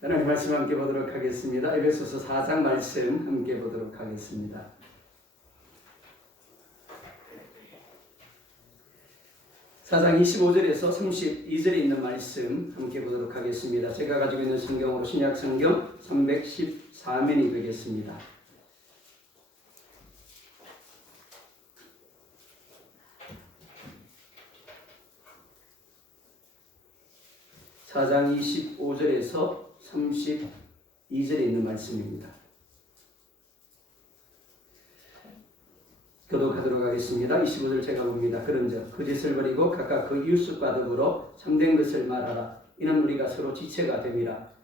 하나님 말씀 함께 보도록 하겠습니다. 에베소서 4장 말씀 함께 보도록 하겠습니다. 4장 25절에서 32절에 있는 말씀 함께 보도록 하겠습니다. 제가 가지고 있는 성경으로 신약 성경 314면이 되겠습니다. (4장 25절에서) 32절에 있는 말씀입니다. 교독하도록 하겠습니다. 25절 제가 봅니다. 그런즉 그 짓을 버리고 각각 그 이웃과 더불어 참된 것을 말하라. 이는 우리가 서로 지체가 됨이라.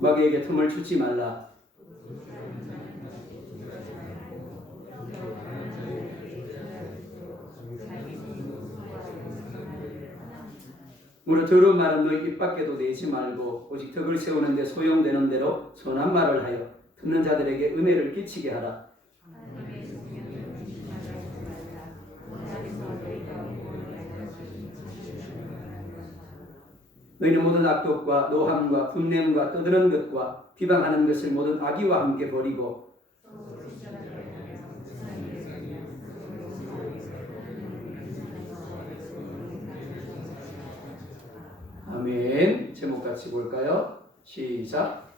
마귀에게 틈을 주지 말라. 무릇 더러운 말은 너희 입 밖에도 내지 말고 오직 덕을 세우는 데 소용되는 대로 선한 말을 하여 듣는 자들에게 은혜를 끼치게 하라. 너희는 모든 악독과 노함과 분냄과 떠드는 것과 비방하는 것을 모든 악의와 함께 버리고 아멘. 제목 같이 볼까요? 시작.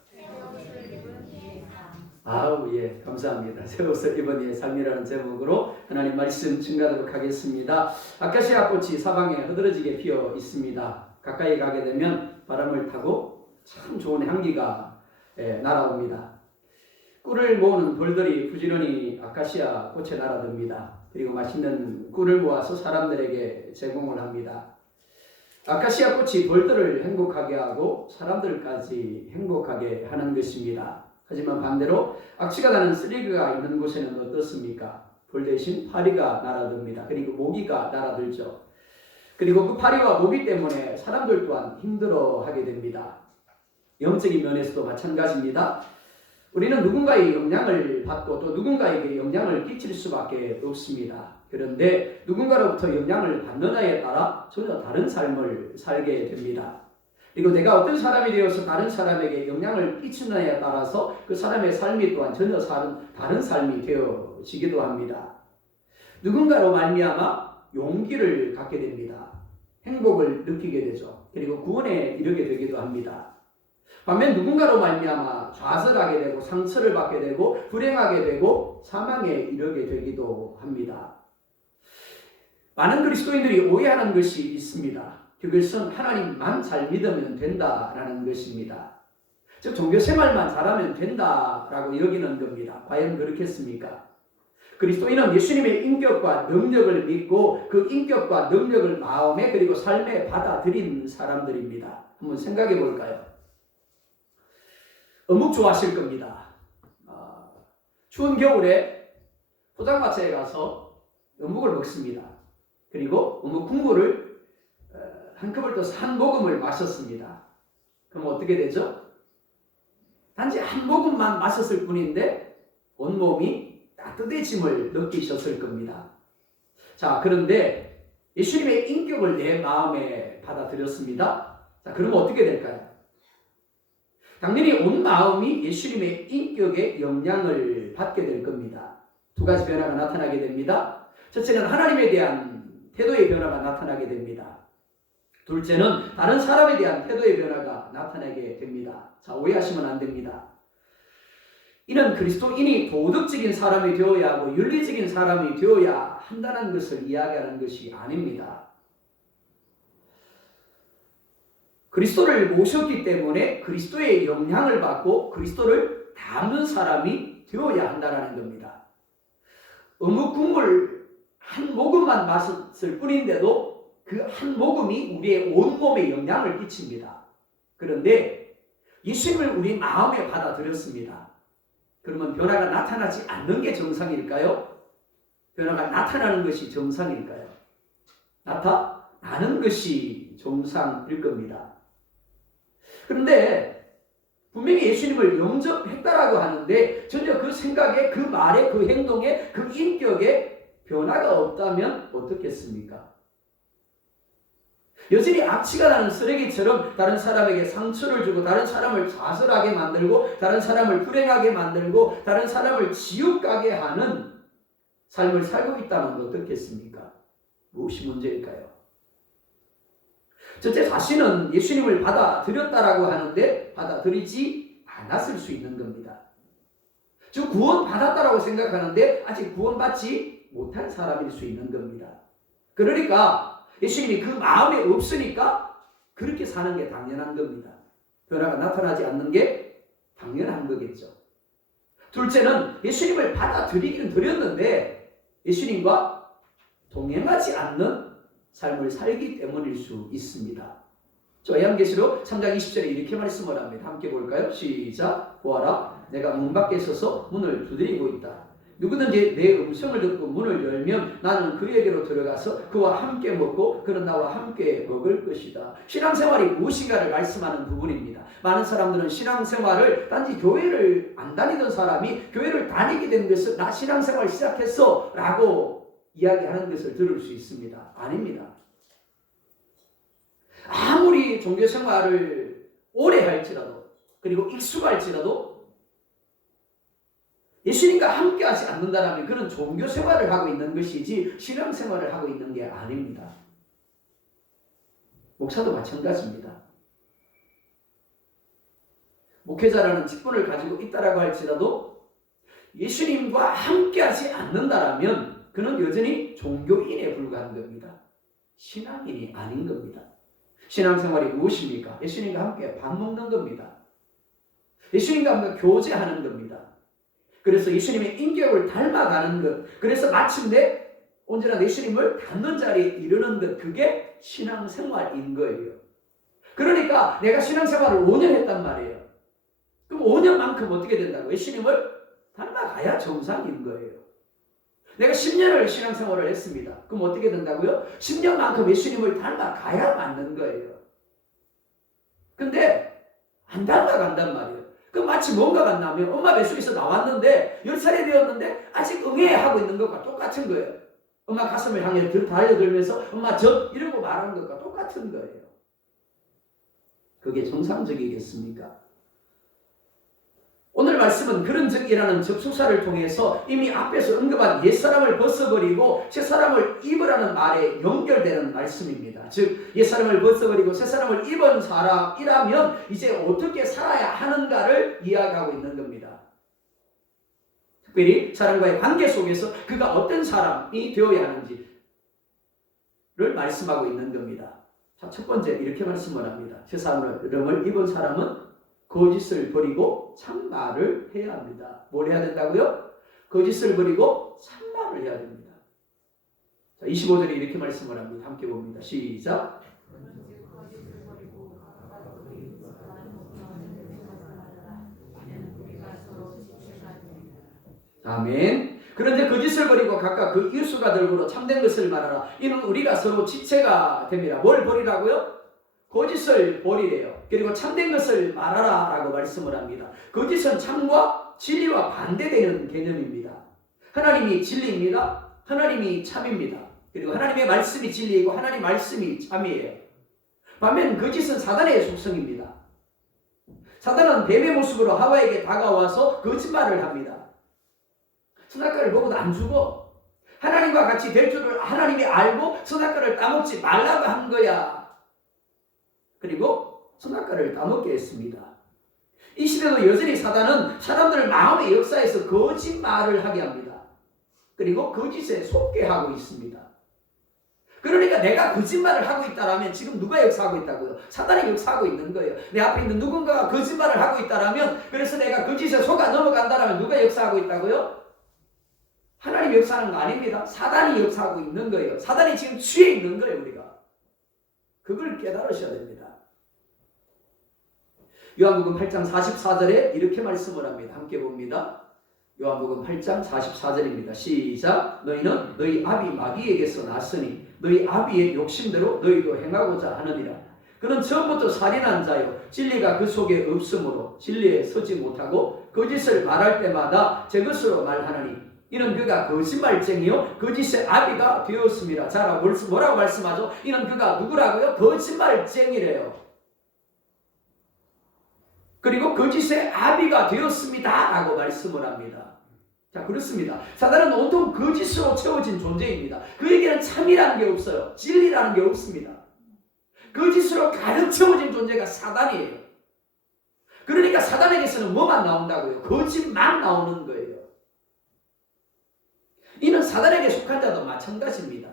아우, 예, 감사합니다. 새 옷을 입은 이의 삶이라는 제목으로 하나님 말씀 증가하도록 하겠습니다. 아카시아 꽃이 사방에 흐드러지게 피어 있습니다. 가까이 가게 되면 바람을 타고 참 좋은 향기가 날아옵니다. 꿀을 모으는 벌들이 부지런히 아카시아 꽃에 날아듭니다. 그리고 맛있는 꿀을 모아서 사람들에게 제공을 합니다. 아카시아 꽃이 벌들을 행복하게 하고 사람들까지 행복하게 하는 것입니다. 하지만 반대로 악취가 나는 쓰레기가 있는 곳에는 어떻습니까? 벌 대신 파리가 날아듭니다. 그리고 모기가 날아들죠. 그리고 그 파리와 모기 때문에 사람들 또한 힘들어하게 됩니다. 영적인 면에서도 마찬가지입니다. 우리는 누군가의 영향을 받고 또 누군가에게 영향을 끼칠 수밖에 없습니다. 그런데 누군가로부터 영향을 받느냐에 따라 전혀 다른 삶을 살게 됩니다. 그리고 내가 어떤 사람이 되어서 다른 사람에게 영향을 끼치느냐에 따라서 그 사람의 삶이 또한 전혀 다른 삶이 되어지기도 합니다. 누군가로 말미암아 용기를 갖게 됩니다. 행복을 느끼게 되죠. 그리고 구원에 이르게 되기도 합니다. 반면 누군가로 말미암아 좌절하게 되고 상처를 받게 되고 불행하게 되고 사망에 이르게 되기도 합니다. 많은 그리스도인들이 오해하는 것이 있습니다. 그것은 하나님만 잘 믿으면 된다라는 것입니다. 즉 종교생활만 잘하면 된다라고 여기는 겁니다. 과연 그렇겠습니까? 그리스도인은 예수님의 인격과 능력을 믿고 그 인격과 능력을 마음에 그리고 삶에 받아들인 사람들입니다. 한번 생각해 볼까요? 어묵 좋아하실 겁니다. 추운 겨울에 포장마차에 가서 어묵을 먹습니다. 그리고 어묵 국물을 한 컵을 떠서 한 모금을 마셨습니다. 그럼 어떻게 되죠? 단지 한 모금만 마셨을 뿐인데 온몸이 따뜻해짐을 느끼셨을 겁니다. 자, 그런데 예수님의 인격을 내 마음에 받아들였습니다. 자, 그러면 어떻게 될까요? 당연히 온 마음이 예수님의 인격에 영향을 받게 될 겁니다. 두 가지 변화가 나타나게 됩니다. 첫째는 하나님에 대한 태도의 변화가 나타나게 됩니다. 둘째는 다른 사람에 대한 태도의 변화가 나타나게 됩니다. 자, 오해하시면 안 됩니다. 이는 그리스도인이 도덕적인 사람이 되어야 하고 윤리적인 사람이 되어야 한다는 것을 이야기하는 것이 아닙니다. 그리스도를 모셨기 때문에 그리스도의 영향을 받고 그리스도를 닮는 사람이 되어야 한다는 겁니다. 어묵 국물 한 모금만 마셨을 뿐인데도 그 한 모금이 우리의 온몸에 영향을 끼칩니다. 그런데 예수님을 우리 마음에 받아들였습니다. 그러면 변화가 나타나지 않는 게 정상일까요? 변화가 나타나는 것이 정상일까요? 나타나는 것이 정상일 겁니다. 그런데 분명히 예수님을 영접했다라고 하는데 전혀 그 생각에, 그 말에, 그 행동에, 그 인격에 변화가 없다면 어떻겠습니까? 여전히 악취가 나는 쓰레기처럼 다른 사람에게 상처를 주고 다른 사람을 좌절하게 만들고 다른 사람을 불행하게 만들고 다른 사람을 지옥 가게 하는 삶을 살고 있다면 어떻겠습니까? 무엇이 문제일까요? 첫째, 자신은 예수님을 받아들였다라고 하는데 받아들이지 않았을 수 있는 겁니다. 즉 구원받았다라고 생각하는데 아직 구원받지 못한 사람일 수 있는 겁니다. 그러니까 예수님이 그 마음에 없으니까 그렇게 사는 게 당연한 겁니다. 변화가 나타나지 않는 게 당연한 거겠죠. 둘째는 예수님을 받아들이기는 드렸는데 예수님과 동행하지 않는 삶을 살기 때문일 수 있습니다. 요한계시록 3장 20절에 이렇게 말씀을 합니다. 함께 볼까요? 시작. 보아라, 내가 문 밖에 서서 문을 두드리고 있다. 누구든지 내 음성을 듣고 문을 열면 나는 그에게로 들어가서 그와 함께 먹고 그는 나와 함께 먹을 것이다. 신앙생활이 무엇인가를 말씀하는 부분입니다. 많은 사람들은 신앙생활을 단지 교회를 안 다니던 사람이 교회를 다니게 된 것을 나 신앙생활 시작했어 라고 이야기하는 것을 들을 수 있습니다. 아닙니다. 아무리 종교생활을 오래 할지라도 그리고 익숙할지라도 예수님과 함께 하지 않는다면 그런 종교생활을 하고 있는 것이지 신앙생활을 하고 있는 게 아닙니다. 목사도 마찬가지입니다. 목회자라는 직분을 가지고 있다라고 할지라도 예수님과 함께 하지 않는다면 그는 여전히 종교인에 불과한 겁니다. 신앙인이 아닌 겁니다. 신앙생활이 무엇입니까? 예수님과 함께 밥 먹는 겁니다. 예수님과 함께 교제하는 겁니다. 그래서 예수님의 인격을 닮아가는 것, 그래서 마침내 언제나 예수님을 닮는 자리에 이르는 것, 그게 신앙생활인 거예요. 그러니까 내가 신앙생활을 5년 했단 말이에요. 그럼 5년만큼 어떻게 된다고? 예수님을 닮아가야 정상인 거예요. 내가 10년을 신앙생활을 했습니다. 그럼 어떻게 된다고요? 10년만큼 예수님을 닮아가야 맞는 거예요. 근데 안 닮아간단 말이에요. 그 마치 뭔가가 나면 엄마 뱃속에서 나왔는데 10살이 되었는데 아직 응애하고 있는 것과 똑같은 거예요. 엄마 가슴을 향해 달려들면서 엄마 저 이러고 말하는 것과 똑같은 거예요. 그게 정상적이겠습니까? 오늘 말씀은 그런 적이라는 접속사를 통해서 이미 앞에서 언급한 옛사람을 벗어버리고 새사람을 입으라는 말에 연결되는 말씀입니다. 즉 옛사람을 벗어버리고 새사람을 입은 사람이라면 이제 어떻게 살아야 하는가를 이야기하고 있는 겁니다. 특별히 사람과의 관계 속에서 그가 어떤 사람이 되어야 하는지를 말씀하고 있는 겁니다. 자, 첫 번째 이렇게 말씀을 합니다. 새사람을 입은 사람은 거짓을 버리고 참말을 해야 합니다. 뭘 해야 된다고요? 거짓을 버리고 참말을 해야 됩니다. 자, 25절에 이렇게 말씀을 합니다. 함께 봅니다. 시작. 아멘. 그런데 거짓을 버리고 각각 그 이웃과 들고로 참된 것을 말하라. 이는 우리가 서로 지체가 됩니다. 뭘 버리라고요? 거짓을 버리래요. 그리고 참된 것을 말하라 라고 말씀을 합니다. 거짓은 참과 진리와 반대되는 개념입니다. 하나님이 진리입니다. 하나님이 참입니다. 그리고 하나님의 말씀이 진리이고 하나님의 말씀이 참이에요. 반면 거짓은 사단의 속성입니다. 사단은 뱀의 모습으로 하와에게 다가와서 거짓말을 합니다. 선악과를 먹어도 안 죽어. 하나님과 같이 될 줄을 하나님이 알고 선악과를 따먹지 말라고 한 거야. 그리고 선악과를 따먹게 했습니다. 이 시대도 여전히 사단은 사람들을 마음의 역사에서 거짓말을 하게 합니다. 그리고 거짓에 속게 하고 있습니다. 그러니까 내가 거짓말을 하고 있다면 지금 누가 역사하고 있다고요? 사단이 역사하고 있는 거예요. 내 앞에 있는 누군가가 거짓말을 하고 있다면 그래서 내가 거짓에 속아 넘어간다면 누가 역사하고 있다고요? 하나님이 역사하는 거 아닙니다. 사단이 역사하고 있는 거예요. 사단이 지금 취해 있는 거예요. 우리가. 그걸 깨달으셔야 됩니다. 요한복음 8장 44절에 이렇게 말씀을 합니다. 함께 봅니다. 요한복음 8장 44절입니다. 시작. 너희는 너희 아비 마귀에게서 났으니 너희 아비의 욕심대로 너희도 행하고자 하느니라. 그는 처음부터 살인한 자요 진리가 그 속에 없으므로 진리에 서지 못하고 거짓을 말할 때마다 제 것으로 말하느니 이는 그가 거짓말쟁이요 거짓의 아비가 되었습니다. 자, 뭐라고 말씀하죠? 이는 그가 누구라고요? 거짓말쟁이래요. 그리고 거짓의 아비가 되었습니다 라고 말씀을 합니다. 자, 그렇습니다. 사단은 온통 거짓으로 채워진 존재입니다. 그에게는 참이라는 게 없어요. 진리라는 게 없습니다. 거짓으로 가득 채워진 존재가 사단이에요. 그러니까 사단에게서는 뭐만 나온다고요? 거짓만 나오는 거예요. 이는 사단에게 속한 자도 마찬가지입니다.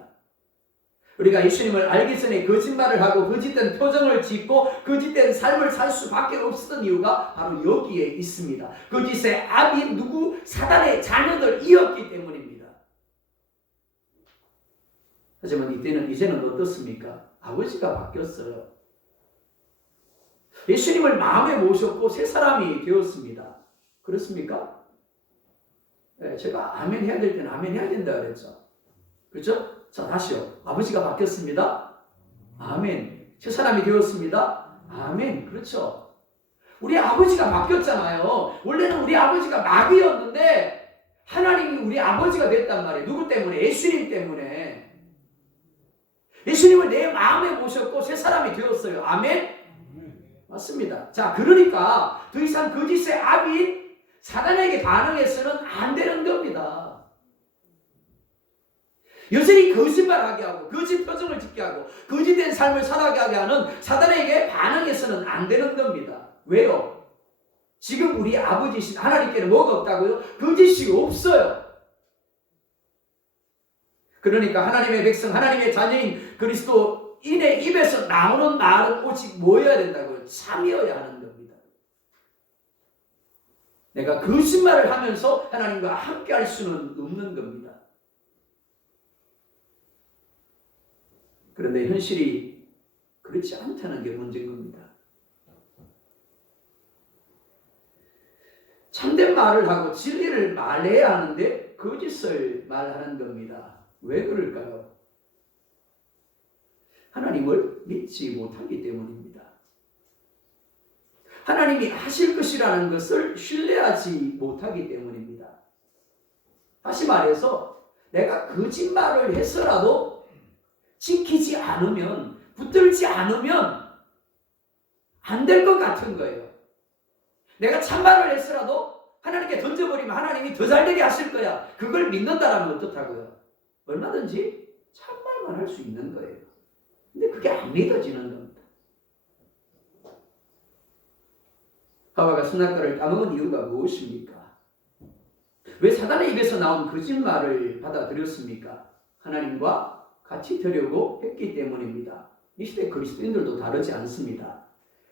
우리가 예수님을 알기 전에 거짓말을 하고 거짓된 표정을 짓고 거짓된 삶을 살 수밖에 없었던 이유가 바로 여기에 있습니다. 거짓의 압이 누구? 사단의 자녀들이었기 때문입니다. 하지만 이제는 어떻습니까? 아버지가 바뀌었어요. 예수님을 마음에 모셨고 새 사람이 되었습니다. 그렇습니까? 네, 제가 아멘 해야 될 때는 아멘 해야 된다 그랬죠. 그렇죠? 자, 다시요. 아버지가 바뀌었습니다. 아멘. 새 사람이 되었습니다. 아멘. 그렇죠. 우리 아버지가 바뀌었잖아요. 원래는 우리 아버지가 마귀였는데 하나님이 우리 아버지가 됐단 말이에요. 누구 때문에? 예수님 때문에. 예수님을 내 마음에 모셨고 새 사람이 되었어요. 아멘. 맞습니다. 자, 그러니까 더 이상 거짓의 압이 사단에게 반응해서는 안 되는 겁니다. 여전히 거짓말하게 하고 거짓 표정을 짓게 하고 거짓된 삶을 살아가게 하는 사단에게 반응해서는 안 되는 겁니다. 왜요? 지금 우리 아버지신 하나님께는 뭐가 없다고요? 거짓이 없어요. 그러니까 하나님의 백성, 하나님의 자녀인 그리스도인의 입에서 나오는 말은 오직 뭐여야 된다고요? 참이어야 하는 겁니다. 내가 거짓말을 하면서 하나님과 함께 할 수는 없는 겁니다. 그런데 현실이 그렇지 않다는 게 문제인 겁니다. 참된 말을 하고 진리를 말해야 하는데 거짓을 말하는 겁니다. 왜 그럴까요? 하나님을 믿지 못하기 때문입니다. 하나님이 하실 것이라는 것을 신뢰하지 못하기 때문입니다. 다시 말해서 내가 거짓말을 해서라도 지키지 않으면, 붙들지 않으면 안 될 것 같은 거예요. 내가 참말을 했으라도 하나님께 던져버리면 하나님이 더 잘되게 하실 거야. 그걸 믿는다라면 어떻다고요? 얼마든지 참말만 할 수 있는 거예요. 근데 그게 안 믿어지는 겁니다. 하와가 선악과를 따먹은 이유가 무엇입니까? 왜 사단의 입에서 나온 거짓말을 받아들였습니까? 하나님과 같이 되려고 했기 때문입니다. 이 시대 그리스도인들도 다르지 않습니다.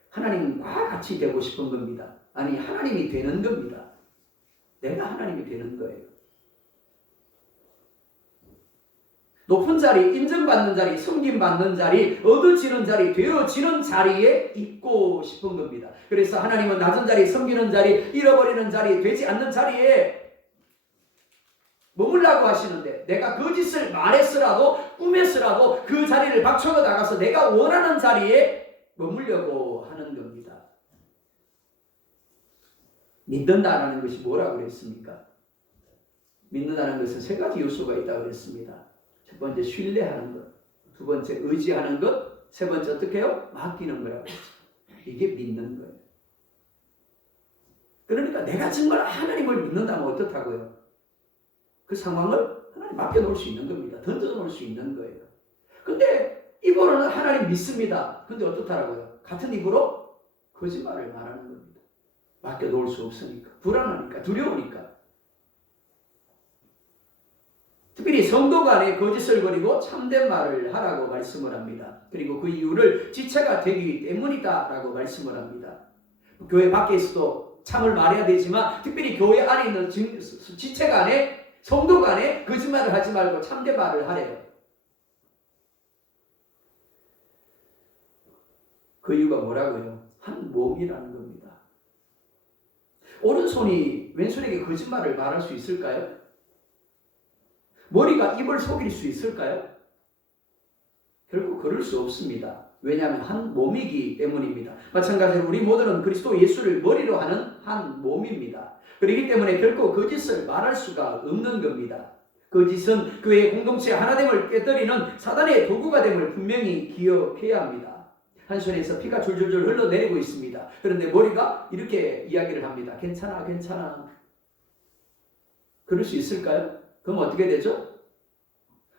하나님과 같이 되고 싶은 겁니다. 아니, 하나님이 되는 겁니다. 내가 하나님이 되는 거예요. 높은 자리, 인정받는 자리, 섬김받는 자리, 얻어지는 자리, 되어지는 자리에 있고 싶은 겁니다. 그래서 하나님은 낮은 자리, 섬기는 자리, 잃어버리는 자리, 되지 않는 자리에 머물라고 하시는데 내가 거짓을 말했으라도 꿈했으라도 그 자리를 박차고 나가서 내가 원하는 자리에 머물려고 하는 겁니다. 믿는다라는 것이 뭐라고 그랬습니까? 믿는다는 것은 세 가지 요소가 있다고 그랬습니다. 첫 번째 신뢰하는 것, 두 번째 의지하는 것, 세 번째 어떻게 해요? 맡기는 거라고 했죠. 이게 믿는 거예요. 그러니까 내가 정말 하나님을 믿는다면 어떻다고요? 그 상황을 하나님 맡겨놓을 수 있는 겁니다. 던져놓을 수 있는 거예요. 근데 입으로는 하나님 믿습니다. 근데 어떻다라고요? 같은 입으로 거짓말을 말하는 겁니다. 맡겨놓을 수 없으니까. 불안하니까. 두려우니까. 특별히 성도 간에 거짓을 버리고 참된 말을 하라고 말씀을 합니다. 그리고 그 이유를 지체가 되기 때문이다라고 말씀을 합니다. 교회 밖에서도 참을 말해야 되지만 특별히 교회 안에 있는 지체 간에 성도 간에 거짓말을 하지 말고 참된 말을 하래요. 그 이유가 뭐라고요? 한 몸이라는 겁니다. 오른손이 왼손에게 거짓말을 말할 수 있을까요? 머리가 입을 속일 수 있을까요? 결국 그럴 수 없습니다. 왜냐하면 한 몸이기 때문입니다. 마찬가지로 우리 모두는 그리스도 예수를 머리로 하는 한 몸입니다. 그렇기 때문에 결코 거짓을 말할 수가 없는 겁니다. 거짓은 교회 공동체 하나됨을 깨뜨리는 사단의 도구가 됨을 분명히 기억해야 합니다. 한 손에서 피가 줄줄줄 흘러내리고 있습니다. 그런데 머리가 이렇게 이야기를 합니다. 괜찮아, 괜찮아. 그럴 수 있을까요? 그럼 어떻게 되죠?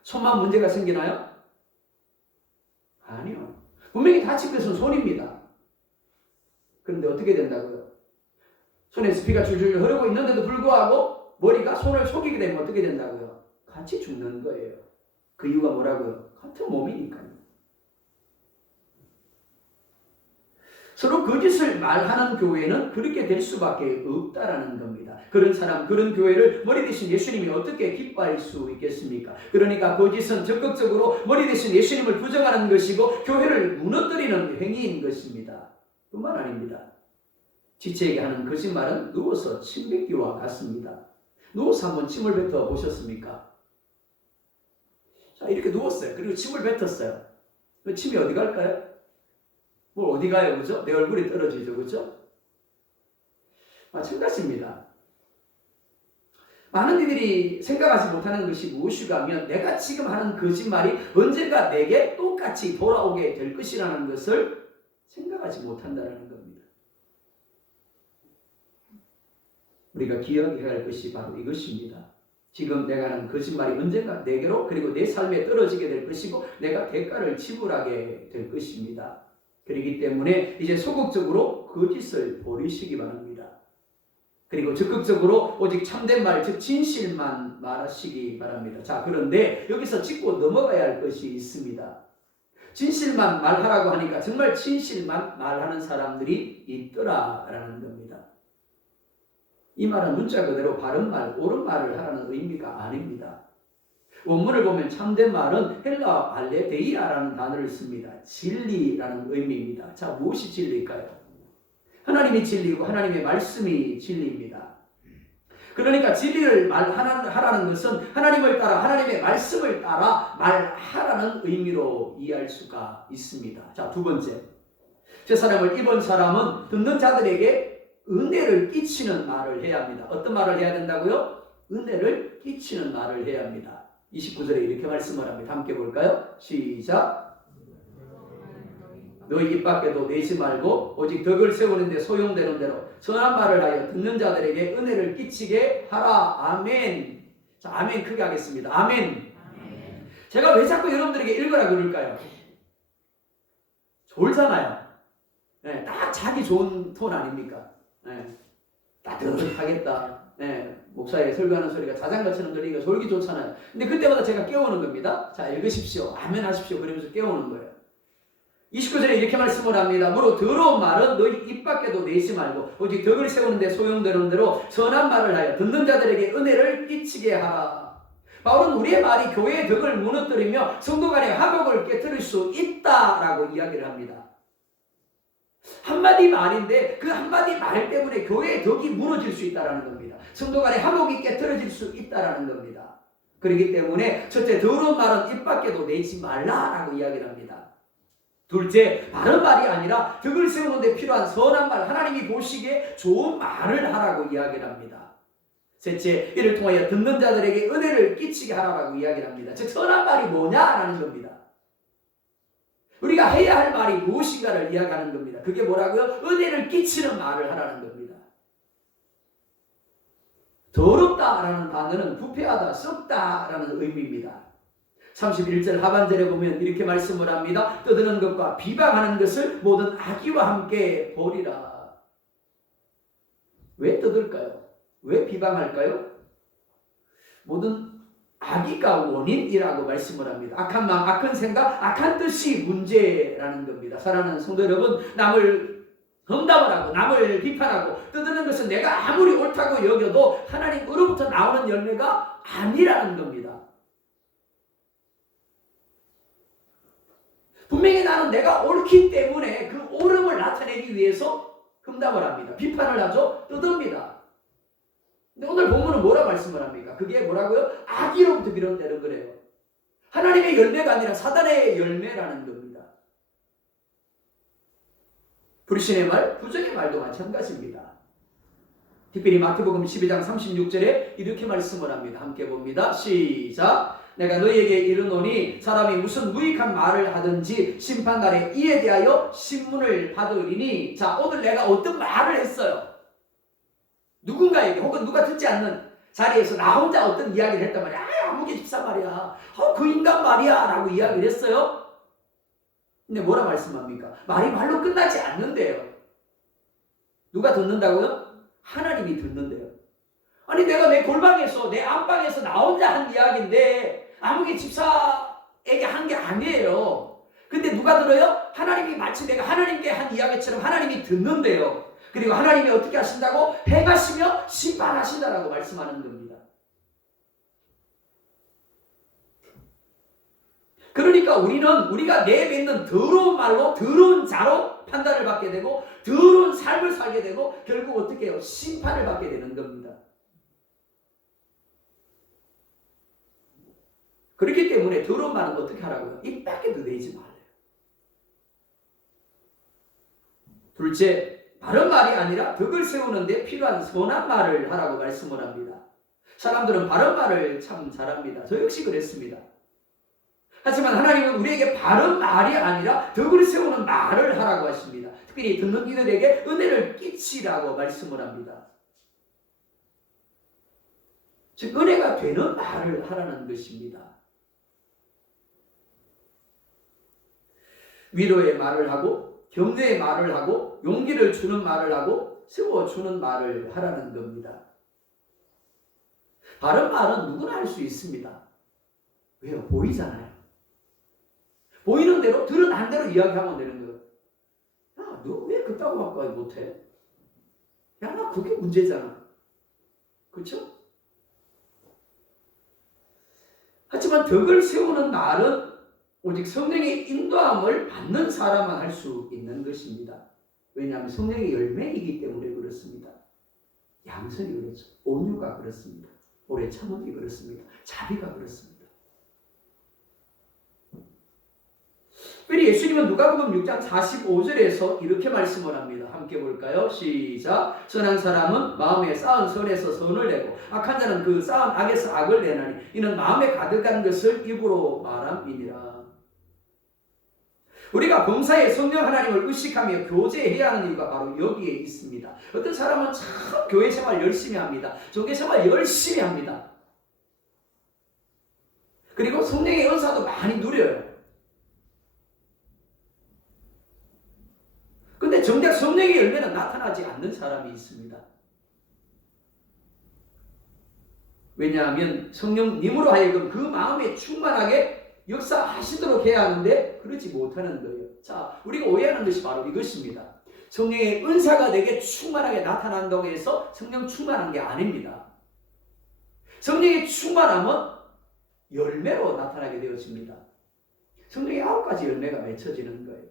손만 문제가 생기나요? 아니요. 분명히 다친 것은 손입니다. 그런데 어떻게 된다고요? 손에서 피가 줄줄 흐르고 있는데도 불구하고 머리가 손을 속이게 되면 어떻게 된다고요? 같이 죽는 거예요. 그 이유가 뭐라고요? 같은 몸이니까요. 서로 거짓을 말하는 교회는 그렇게 될 수밖에 없다라는 겁니다. 그런 사람, 그런 교회를 머리 대신 예수님이 어떻게 기뻐할 수 있겠습니까? 그러니까 거짓은 적극적으로 머리 대신 예수님을 부정하는 것이고 교회를 무너뜨리는 행위인 것입니다. 뿐만 아닙니다. 지체에게 하는 거짓말은 누워서 침 뱉기와 같습니다. 누워서 한번 침을 뱉어 보셨습니까? 자, 이렇게 누웠어요. 그리고 침을 뱉었어요. 그 침이 어디 갈까요? 뭐 어디 가요, 그죠? 내 얼굴이 떨어지죠, 그죠? 마찬가지입니다. 많은 이들이 생각하지 못하는 것이 무엇이가 하면 내가 지금 하는 거짓말이 언젠가 내게 똑같이 돌아오게 될 것이라는 것을 생각하지 못한다는 겁니다. 우리가 기억해야 할 것이 바로 이것입니다. 지금 내가 하는 거짓말이 언젠가 내게로 그리고 내 삶에 떨어지게 될 것이고 내가 대가를 지불하게 될 것입니다. 그렇기 때문에 이제 소극적으로 거짓을 버리시기 바랍니다. 그리고 적극적으로 오직 참된 말, 즉 진실만 말하시기 바랍니다. 자, 그런데 여기서 짚고 넘어가야 할 것이 있습니다. 진실만 말하라고 하니까 정말 진실만 말하는 사람들이 있더라라는 겁니다. 이 말은 문자 그대로 바른 말, 옳은 말을 하라는 의미가 아닙니다. 원문을 보면 참된 말은 헬라 알레데이아라는 단어를 씁니다. 진리라는 의미입니다. 자, 무엇이 진리일까요? 하나님이 진리고 하나님의 말씀이 진리입니다. 그러니까 진리를 말하라는 것은 하나님을 따라 하나님의 말씀을 따라 말하라는 의미로 이해할 수가 있습니다. 자, 두 번째. 제 사람을 입은 사람은 듣는 자들에게 은혜를 끼치는 말을 해야 합니다. 어떤 말을 해야 된다고요? 은혜를 끼치는 말을 해야 합니다. 29절에 이렇게 말씀을 합니다. 함께 볼까요? 시작. 너희 입 밖에도 내지 말고 오직 덕을 세우는데 소용되는 대로 선한 말을 하여 듣는 자들에게 은혜를 끼치게 하라. 아멘. 자, 아멘 크게 하겠습니다. 아멘. 아멘. 제가 왜 자꾸 여러분들에게 읽으라 그럴까요? 졸잖아요. 네, 딱 자기 좋은 톤 아닙니까? 네, 따뜻하겠다. 네, 목사의 설교하는 소리가 자장가처럼 들리니까 졸기 좋잖아요. 근데 그때마다 제가 깨우는 겁니다. 자, 읽으십시오. 아멘 하십시오. 그러면서 깨우는 거예요. 29절에 이렇게 말씀을 합니다. 무릇 더러운 말은 너희 입 밖에도 내지 말고 오직 덕을 세우는데 소용되는 대로 선한 말을 하여 듣는 자들에게 은혜를 끼치게 하라. 바울은 우리의 말이 교회의 덕을 무너뜨리며 성도 간의 화목을 깨뜨릴 수 있다라고 이야기를 합니다. 한마디 말인데 그 한마디 말 때문에 교회의 덕이 무너질 수 있다는 겁니다. 성도 간의 화목이 깨트려질 수 있다는 겁니다. 그렇기 때문에 첫째, 더러운 말은 입 밖에도 내지 말라라고 이야기를 합니다. 둘째, 바른 말이 아니라 덕을 세우는 데 필요한 선한 말, 하나님이 보시기에 좋은 말을 하라고 이야기를 합니다. 셋째, 이를 통하여 듣는 자들에게 은혜를 끼치게 하라고 이야기를 합니다. 즉 선한 말이 뭐냐라는 겁니다. 우리가 해야 할 말이 무엇인가를 이야기하는 겁니다. 그게 뭐라고요? 은혜를 끼치는 말을 하라는 겁니다. 더럽다라는 단어는 부패하다, 썩다라는 의미입니다. 31절 하반절에 보면 이렇게 말씀을 합니다. 떠드는 것과 비방하는 것을 모든 악의와 함께 버리라. 왜 떠들까요? 왜 비방할까요? 모든 악의가 원인이라고 말씀을 합니다. 악한 마음, 악한 생각, 악한 뜻이 문제라는 겁니다. 사랑하는 성도 여러분, 남을 험담을 하고 남을 비판하고 떠드는 것은 내가 아무리 옳다고 여겨도 하나님으로부터 나오는 열매가 아니라는 겁니다. 분명히 나는 내가 옳기 때문에 그 옳음을 나타내기 위해서 험담을 합니다. 비판을 하죠. 떠듭니다. 근데 오늘 본문은 뭐라 말씀을 합니까? 그게 뭐라고요? 악의로부터 비롯되는 거래요. 하나님의 열매가 아니라 사단의 열매라는 겁니다. 불신의 말, 부정의 말도 마찬가지입니다. 특별히 마태복음 12장 36절에 이렇게 말씀을 합니다. 함께 봅니다. 시작. 내가 너희에게 이르노니 사람이 무슨 무익한 말을 하든지 심판날에 이에 대하여 신문을 받으리니. 자, 오늘 내가 어떤 말을 했어요? 누군가에게 혹은 누가 듣지 않는 자리에서 나 혼자 어떤 이야기를 했단 말이야. 아무개 집사 말이야. 그 인간 말이야 라고 이야기를 했어요. 근데 뭐라 말씀합니까? 말이 말로 끝나지 않는데요. 누가 듣는다고요? 하나님이 듣는데요. 아니 내가 내 골방에서 내 안방에서 나 혼자 한 이야기인데 아무개 집사에게 한 게 아니에요. 근데 누가 들어요? 하나님이 마치 내가 하나님께 한 이야기처럼 하나님이 듣는데요. 그리고 하나님이 어떻게 하신다고? 행하시며 심판하신다라고 말씀하는 겁니다. 그러니까 우리가 내뱉는 더러운 말로 더러운 자로 판단을 받게 되고 더러운 삶을 살게 되고 결국 어떻게 해요? 심판을 받게 되는 겁니다. 그렇기 때문에 더러운 말은 어떻게 하라고요? 입 밖에도 내지 말래요. 둘째, 바른 말이 아니라 덕을 세우는 데 필요한 선한 말을 하라고 말씀을 합니다. 사람들은 바른 말을 참 잘합니다. 저 역시 그랬습니다. 하지만 하나님은 우리에게 바른 말이 아니라 덕을 세우는 말을 하라고 하십니다. 특별히 듣는 이들에게 은혜를 끼치라고 말씀을 합니다. 즉 은혜가 되는 말을 하라는 것입니다. 위로의 말을 하고 격려의 말을 하고 용기를 주는 말을 하고 세워주는 말을 하라는 겁니다. 바른 말은 누구나 할 수 있습니다. 왜요? 보이잖아요. 보이는 대로 드러난 대로 이야기하면 되는 거예요. 야, 너 왜 그따구밖에 못해? 야, 나 그게 문제잖아. 그렇죠? 하지만 덕을 세우는 말은 오직 성령의 인도함을 받는 사람만 할 수 있는 것입니다. 왜냐하면 성령의 열매이기 때문에 그렇습니다. 양선이 그렇죠. 온유가 그렇습니다. 오래 참음이 그렇습니다. 자비가 그렇습니다. 특별히 예수님은 누가복음 6장 45절에서 이렇게 말씀을 합니다. 함께 볼까요? 시작. 선한 사람은 마음에 쌓은 선에서 선을 내고 악한 자는 그 쌓은 악에서 악을 내나니 이는 마음에 가득한 것을 입으로 말함이니라. 우리가 범사에 성령 하나님을 의식하며 교제해야 하는 이유가 바로 여기에 있습니다. 어떤 사람은 참 교회 생활 열심히 합니다. 종교 생활 열심히 합니다. 그리고 성령의 은사도 많이 누려요. 근데 정작 성령의 열매는 나타나지 않는 사람이 있습니다. 왜냐하면 성령님으로 하여금 그 마음에 충만하게 역사하시도록 해야 하는데 그러지 못하는 거예요. 자, 우리가 오해하는 것이 바로 이것입니다. 성령의 은사가 내게 충만하게 나타난다고 해서 성령 충만한 게 아닙니다. 성령의 충만함은 열매로 나타나게 되어집니다. 성령의 9가지 열매가 맺혀지는 거예요.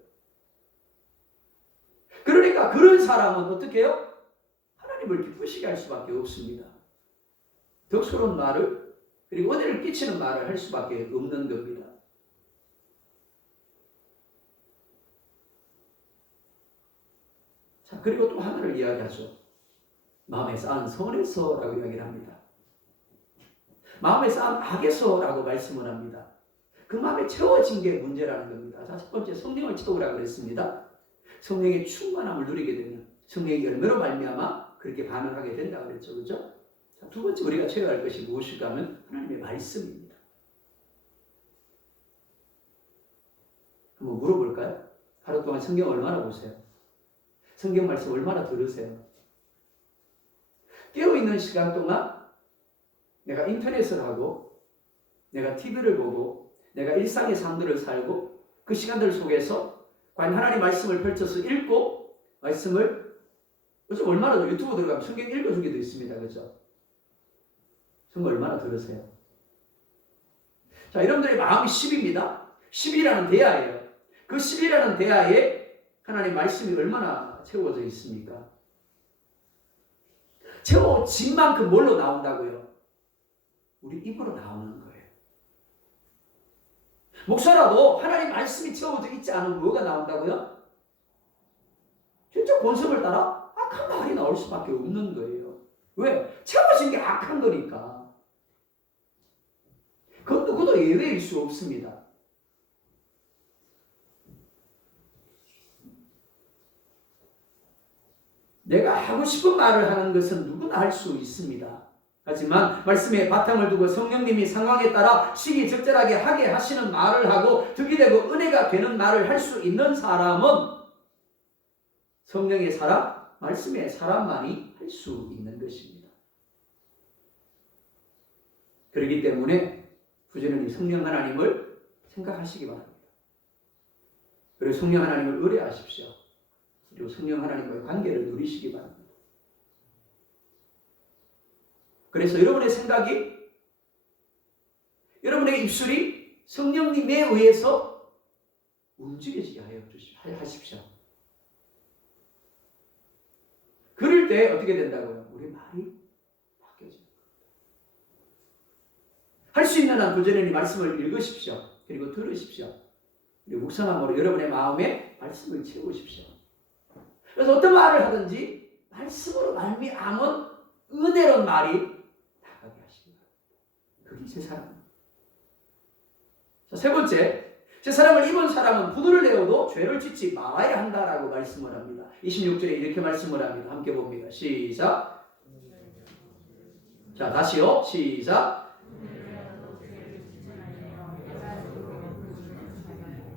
그러니까 그런 사람은 어떻게 해요? 하나님을 기쁘시게 할 수밖에 없습니다. 덕스러운 말을 그리고 은혜를 끼치는 말을 할 수밖에 없는 겁니다. 자, 그리고 또 하나를 이야기하죠. 마음에 쌓은 선에서라고 이야기를 합니다. 마음에 쌓은 악에서라고 말씀을 합니다. 그 마음에 채워진 게 문제라는 겁니다. 자, 첫 번째 성령을 채우라고 그랬습니다. 성령의 충만함을 누리게 되면 성령의 열매로 말미암아 그렇게 반응하게 된다고 그랬죠. 그렇죠? 자, 두 번째 우리가 채워야 할 것이 무엇일까 하면 하나님의 말씀입니다. 한번 물어볼까요? 하루 동안 성경 얼마나 보세요? 성경 말씀 얼마나 들으세요? 깨어있는 시간 동안 내가 인터넷을 하고 내가 TV를 보고 내가 일상의 삶들을 살고 그 시간들 속에서 과연 하나님 말씀을 펼쳐서 읽고 말씀을 요즘 얼마나 유튜브 들어가면 성경 읽어주기도 있습니다. 그렇죠? 성경 얼마나 들으세요? 자, 여러분들의 마음이 10입니다. 10이라는 대야예요. 그 10이라는 대야에 하나님 말씀이 얼마나 채워져 있습니까? 채워진 만큼 뭘로 나온다고요? 우리 입으로 나오는 거예요. 목사라도 하나님 말씀이 채워져 있지 않으면 뭐가 나온다고요? 진짜 본성을 따라 악한 말이 나올 수밖에 없는 거예요. 왜? 채워진 게 악한 거니까. 그 누구도 예외일 수 없습니다. 내가 하고 싶은 말을 하는 것은 누구나 할 수 있습니다. 하지만 말씀에 바탕을 두고 성령님이 상황에 따라 시기 적절하게 하게 하시는 말을 하고 득이 되고 은혜가 되는 말을 할 수 있는 사람은 성령의 사람, 말씀의 사람만이 할 수 있는 것입니다. 그렇기 때문에 부지런히 성령 하나님을 생각하시기 바랍니다. 그리고 성령 하나님을 의뢰하십시오. 그리고 성령 하나님과의 관계를 누리시기 바랍니다. 그래서 여러분의 생각이, 여러분의 입술이 성령님에 의해서 움직여지게 하십시오. 그럴 때 어떻게 된다고요? 우리 말이 바뀌어집니다. 할 수 있는 한 부지런히 말씀을 읽으십시오. 그리고 들으십시오. 그리고 묵상함으로 여러분의 마음에 말씀을 채우십시오. 그래서 어떤 말을 하든지 말씀으로 말미암은 은혜로운 말이 나가게 하시기 바랍니다. 그게 제 사랑입니다. 자, 세 번째, 제 사랑을 입은 사람은 분을 내어도 죄를 짓지 말아야 한다라고 말씀을 합니다. 26절에 이렇게 말씀을 합니다. 함께 봅니다. 시작. 자, 다시요. 시작.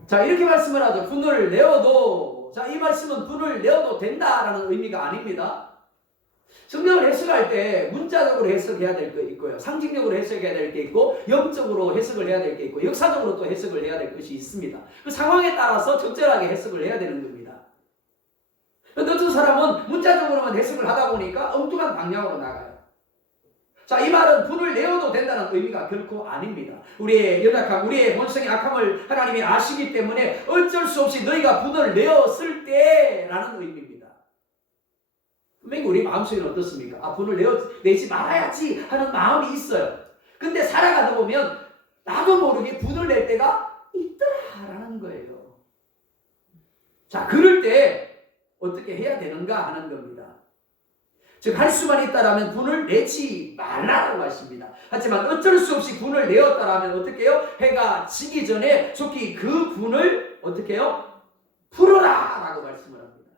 자, 이렇게 말씀을 하죠. 분을 내어도, 자, 이 말씀은 분을 내어도 된다라는 의미가 아닙니다. 성경을 해석할 때 문자적으로 해석해야 될 게 있고요. 상징적으로 해석해야 될 게 있고, 영적으로 해석을 해야 될 게 있고, 역사적으로 또 해석을 해야 될 것이 있습니다. 그 상황에 따라서 적절하게 해석을 해야 되는 겁니다. 그런데 어떤 사람은 문자적으로만 해석을 하다 보니까 엉뚱한 방향으로 나가요. 자, 이 말은 분을 내어도 된다는 의미가 결코 아닙니다. 우리의 연약함, 우리의 본성의 악함을 하나님이 아시기 때문에 어쩔 수 없이 너희가 분을 내었을 때라는 의미입니다. 분명히 우리 마음속에는 어떻습니까? 아, 분을 내지 말아야지 하는 마음이 있어요. 근데 살아가다 보면 나도 모르게 분을 낼 때가 있더라라는 거예요. 자, 그럴 때 어떻게 해야 되는가 하는 겁니다. 즉, 할 수만 있다라면 분을 내지 말라라고 하십니다. 하지만 어쩔 수 없이 분을 내었다라면 어떻게 해요? 해가 지기 전에 속히 그 분을 어떻게 해요? 풀어라라고 말씀을 합니다.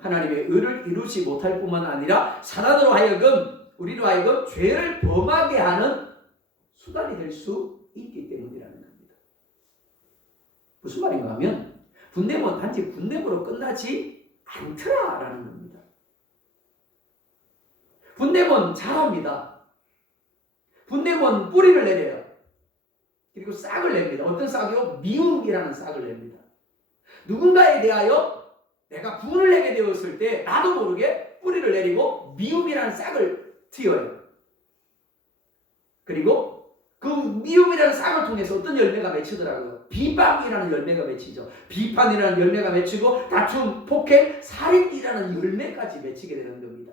하나님의 의를 이루지 못할 뿐만 아니라 사단으로 하여금, 우리로 하여금 죄를 범하게 하는 수단이 될 수 있기 때문이라는 겁니다. 무슨 말인가 하면 분냄은 단지 분냄으로 끝나지 않더라라는 겁니다. 분냄은 자랍니다. 분냄은 뿌리를 내려요. 그리고 싹을 냅니다. 어떤 싹이요? 미움이라는 싹을 냅니다. 누군가에 대하여 내가 분을 내게 되었을 때 나도 모르게 뿌리를 내리고 미움이라는 싹을 틔워요. 그리고 그 미움이라는 싹을 통해서 어떤 열매가 맺히더라고요. 비방이라는 열매가 맺히죠. 비판이라는 열매가 맺히고 다툼, 폭행, 살인이라는 열매까지 맺히게 되는 겁니다.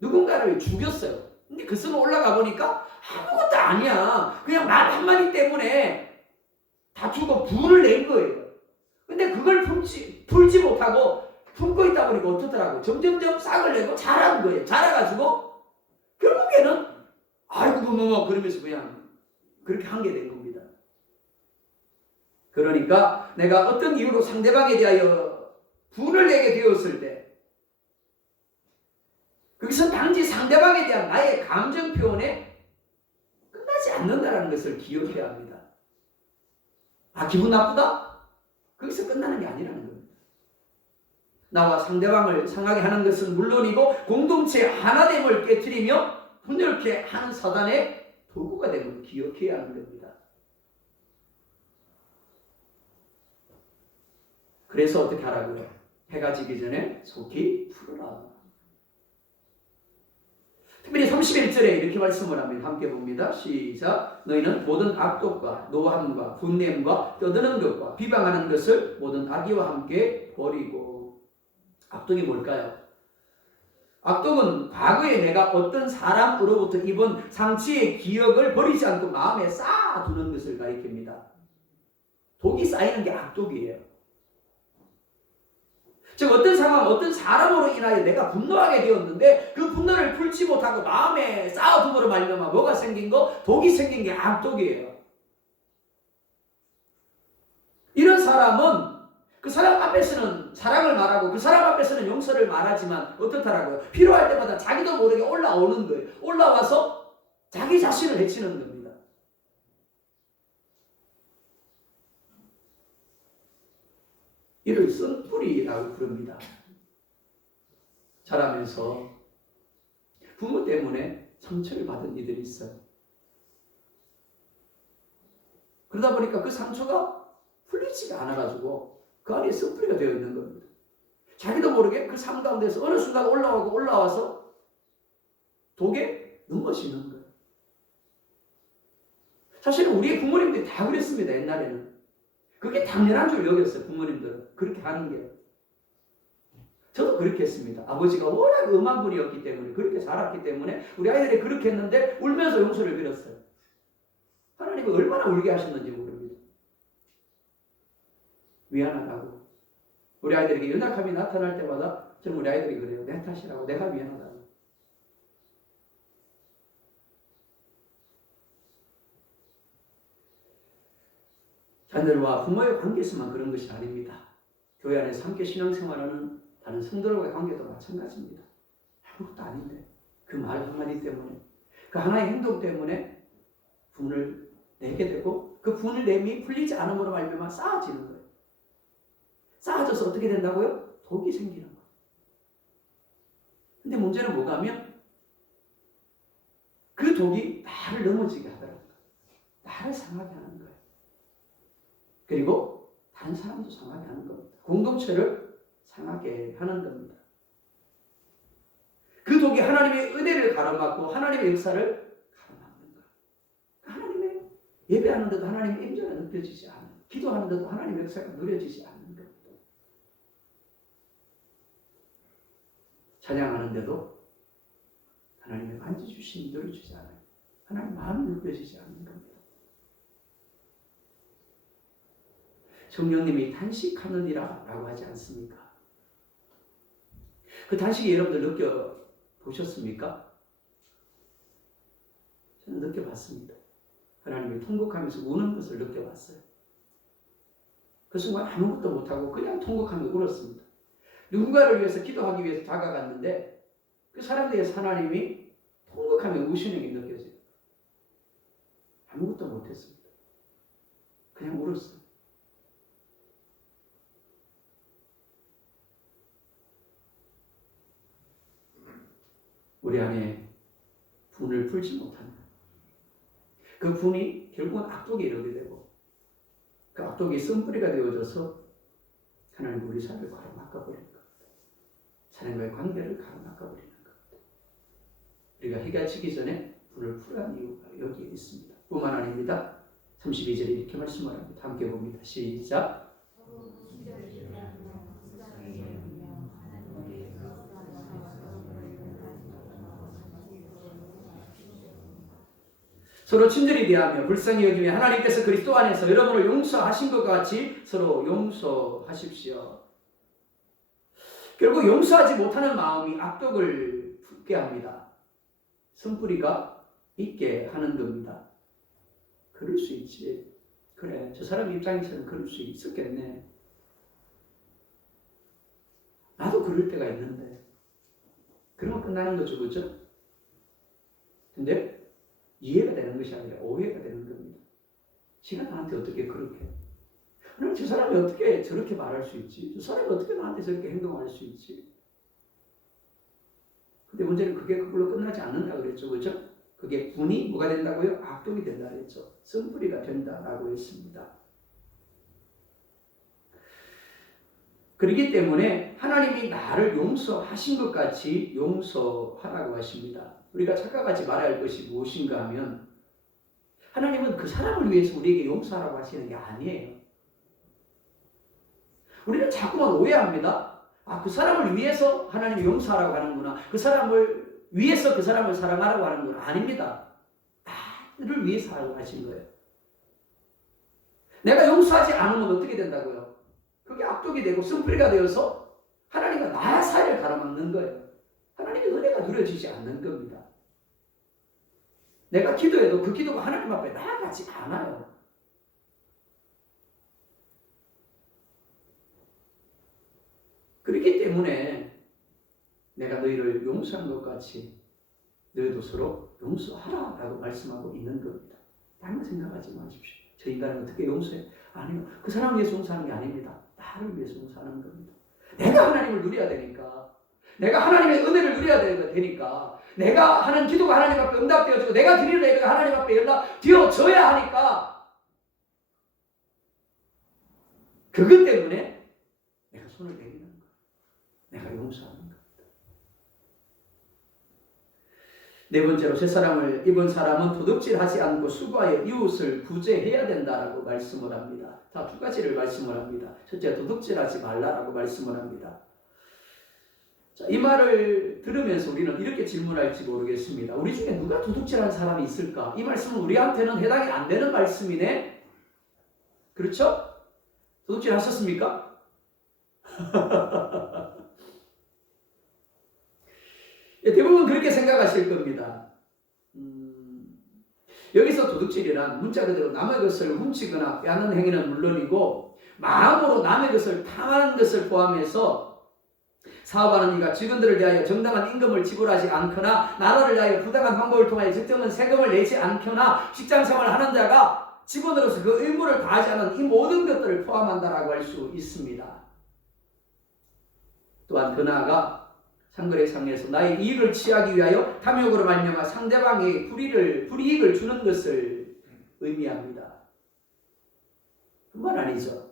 누군가를 죽였어요. 근데 그 순간 올라가 보니까 아무것도 아니야. 그냥 말 한마디 때문에 다투고 분을 낸 거예요. 근데 그걸 풀지 못하고 품고 있다 보니까 어떻더라고요. 점점점 싹을 내고 자란 거예요. 자라가지고 결국에는 아이고 뭐 그러면서 그냥 그렇게 한 게 된 겁니다. 그러니까 내가 어떤 이유로 상대방에 대하여 분을 내게 되었을 때 거기서 단지 상대방에 대한 나의 감정 표현에 끝나지 않는다는 것을 기억해야 합니다. 아, 기분 나쁘다? 거기서 끝나는 게 아니라는 겁니다. 나와 상대방을 상하게 하는 것은 물론이고 공동체 하나됨을 깨트리며 분열케 하는 사단의 도구가 됨을 기억해야 하는 겁니다. 그래서 어떻게 하라고요? 해가 지기 전에 속히 풀어라. 특별히 31절에 이렇게 말씀을 합니다. 함께 봅니다. 시작. 너희는 모든 악독과 노함과 분냄과 떠드는 것과 비방하는 것을 모든 악의와 함께 버리고. 악독이 뭘까요? 악독은 과거에 내가 어떤 사람으로부터 입은 상처의 기억을 버리지 않고 마음에 쌓아두는 것을 가리킵니다. 독이 쌓이는 게 악독이에요. 즉 어떤 상황, 어떤 사람으로 인하여 내가 분노하게 되었는데 그 분노를 풀지 못하고 마음에 쌓아둠으로 말미암아 뭐가 생긴 거? 독이 생긴 게 악독이에요. 이런 사람은 그 사람 앞에서는 사랑을 말하고 그 사람 앞에서는 용서를 말하지만 어떻다라고요? 필요할 때마다 자기도 모르게 올라오는 거예요. 올라와서 자기 자신을 해치는 겁니다. 이를 쓴뿌리라고 부릅니다. 자라면서 부모 때문에 상처를 받은 이들이 있어요. 그러다 보니까 그 상처가 풀리지가 않아가지고 그 안에 쓴뿌리가 되어 있는 겁니다. 자기도 모르게 그 삶 가운데서 어느 순간 올라와서 독에 넘어지는 거예요. 사실은 우리의 부모님들이 다 그랬습니다. 옛날에는. 그게 당연한 줄 여겼어요. 부모님들은. 그렇게 하는 게. 저도 그렇게 했습니다. 아버지가 워낙 엄한 분이었기 때문에, 그렇게 자랐기 때문에 우리 아이들이 그렇게 했는데 울면서 용서를 빌었어요. 하나님은 얼마나 울게 하셨는지 모릅니다. 미안하다고. 우리 아이들에게 연약함이 나타날 때마다 저는 우리 아이들이 그래요. 내 탓이라고. 내가 미안하다고. 자녀들과 부모의 관계에서만 그런 것이 아닙니다. 교회 안에서 함께 신앙생활하는 다른 성도들과의 관계도 마찬가지입니다. 아무것도 아닌데 그 말 한마디 때문에 그 하나의 행동 때문에 분을 내게 되고 그 분을 내미 풀리지 않음으로 말미암아 쌓아지는 거예요. 쌓아져서 어떻게 된다고요? 독이 생기는 거예요. 근데 문제는 뭐가 하면 그 독이 나를 넘어지게 하더라고요. 나를 상하게 하는 거예요. 그리고 다른 사람도 상하게 하는 겁니다. 공동체를 상하게 하는 겁니다. 그 독이 하나님의 은혜를 가로막고 하나님의 역사를 가로막는 거예요. 하나님의 예배하는데도 하나님의 임재가 느껴지지 않는, 기도하는데도 하나님의 역사가 누려지지 않는 겁니다. 찬양하는데도 하나님의 만지주심이 누려지지 않아요. 하나님 마음이 느껴지지 않는 겁니다. 성령님이 단식하느니라 라고 하지 않습니까? 그 단식이 여러분들 느껴보셨습니까? 저는 느껴봤습니다. 하나님이 통곡하면서 우는 것을 느껴봤어요. 그 순간 아무것도 못하고 그냥 통곡하며 울었습니다. 누군가를 위해서 기도하기 위해서 다가갔는데 그 사람들에게서 하나님이 통곡하며 우시는 게 느껴져요. 아무것도 못했습니다. 그냥 울었어요. 우리 안에 분을 풀지 못하는 그 분이 결국은 악독에 이르게 되고 그 악독이 쓴뿌리가 되어져서 하나님 우리 삶을 가로막아버리는 겁니다. 하나님과의 관계를 가로막아버리는 겁니다. 우리가 해가 지기 전에 분을 풀어야 하는 이유가 여기에 있습니다. 뿐만 아닙니다. 32절에 이렇게 말씀을 합니다. 함께 봅니다. 시작. 서로 친절히 대하며 불쌍히 여기며 하나님께서 그리스도 안에서 여러분을 용서하신 것 같이 서로 용서하십시오. 결국 용서하지 못하는 마음이 악독을 품게 합니다. 쓴뿌리가 있게 하는 겁니다. 그럴 수 있지. 그래, 저 사람 입장에서는 그럴 수 있었겠네. 나도 그럴 때가 있는데. 그러면 끝나는 거죠, 그죠? 근데 이해가 되는 것이 아니라 오해가 되는 겁니다. 지가 나한테 어떻게 그렇게, 그럼 저 사람이 어떻게 저렇게 말할 수 있지? 저 사람이 어떻게 나한테 저렇게 행동할 수 있지? 근데 문제는 그게 그걸로 끝나지 않는다 그랬죠, 그죠? 그게 분이 뭐가 된다고요? 악독이 된다 그랬죠. 쓴뿌리가 된다라고 했습니다. 그렇기 때문에 하나님이 나를 용서하신 것 같이 용서하라고 하십니다. 우리가 착각하지 말아야 할 것이 무엇인가 하면 하나님은 그 사람을 위해서 우리에게 용서하라고 하시는 게 아니에요. 우리는 자꾸만 오해합니다. 아, 그 사람을 위해서 하나님이 용서하라고 하는구나. 그 사람을 위해서 그 사람을 사랑하라고 하는구나. 아닙니다. 나를 위해서 하라고 하신 거예요. 내가 용서하지 않으면 어떻게 된다고요? 그게 악독이 되고 쓴뿌리가 되어서 나와 사이를 가로막는 거예요. 하나님의 은혜가 누려지지 않는 겁니다. 내가 기도해도 그 기도가 하나님 앞에 나아가지 않아요. 그렇기 때문에 내가 너희를 용서한 것 같이 너희도 서로 용서하라라고 말씀하고 있는 겁니다. 다른 생각하지 마십시오. 저 인간은 어떻게 용서해? 아니요. 그 사람을 위해서 용서하는 게 아닙니다. 나를 위해서 용서하는 겁니다. 내가 하나님을 누려야 되니까, 내가 하나님의 은혜를 누려야 되니까, 내가 하는 기도가 하나님 앞에 응답되어지고 내가 드리는 예배가 하나님 앞에 연락되어져야 하니까 그것 때문에 내가 손을 내미는 거예요. 내가 용서하는 겁니다. 네 번째로 셋사람을 입은 사람은 도둑질하지 않고 수고하여 이웃을 구제해야 된다라고 말씀을 합니다. 자, 두 가지를 말씀을 합니다. 첫째, 도둑질하지 말라라고 말씀을 합니다. 자, 이 말을 들으면서 우리는 이렇게 질문할지 모르겠습니다. 우리 중에 누가 도둑질하는 사람이 있을까? 이 말씀은 우리한테는 해당이 안 되는 말씀이네. 그렇죠? 도둑질 하셨습니까? 대부분 그렇게 생각하실 겁니다. 여기서 도둑질이란 문자 그대로 남의 것을 훔치거나 빼앗는 행위는 물론이고 마음으로 남의 것을 탐하는 것을 포함해서 사업하는 이가 직원들을 대하여 정당한 임금을 지불하지 않거나 나라를 위하여 부당한 방법을 통하여 적정한 세금을 내지 않거나 직장생활을 하는 자가 직원으로서 그 의무를 다하지 않은 이 모든 것들을 포함한다라고 할 수 있습니다. 또한 그 나아가 상거래상에서 나의 이익을 취하기 위하여 탐욕으로 말미암아 상대방에게 불이익을 주는 것을 의미합니다. 그건 아니죠.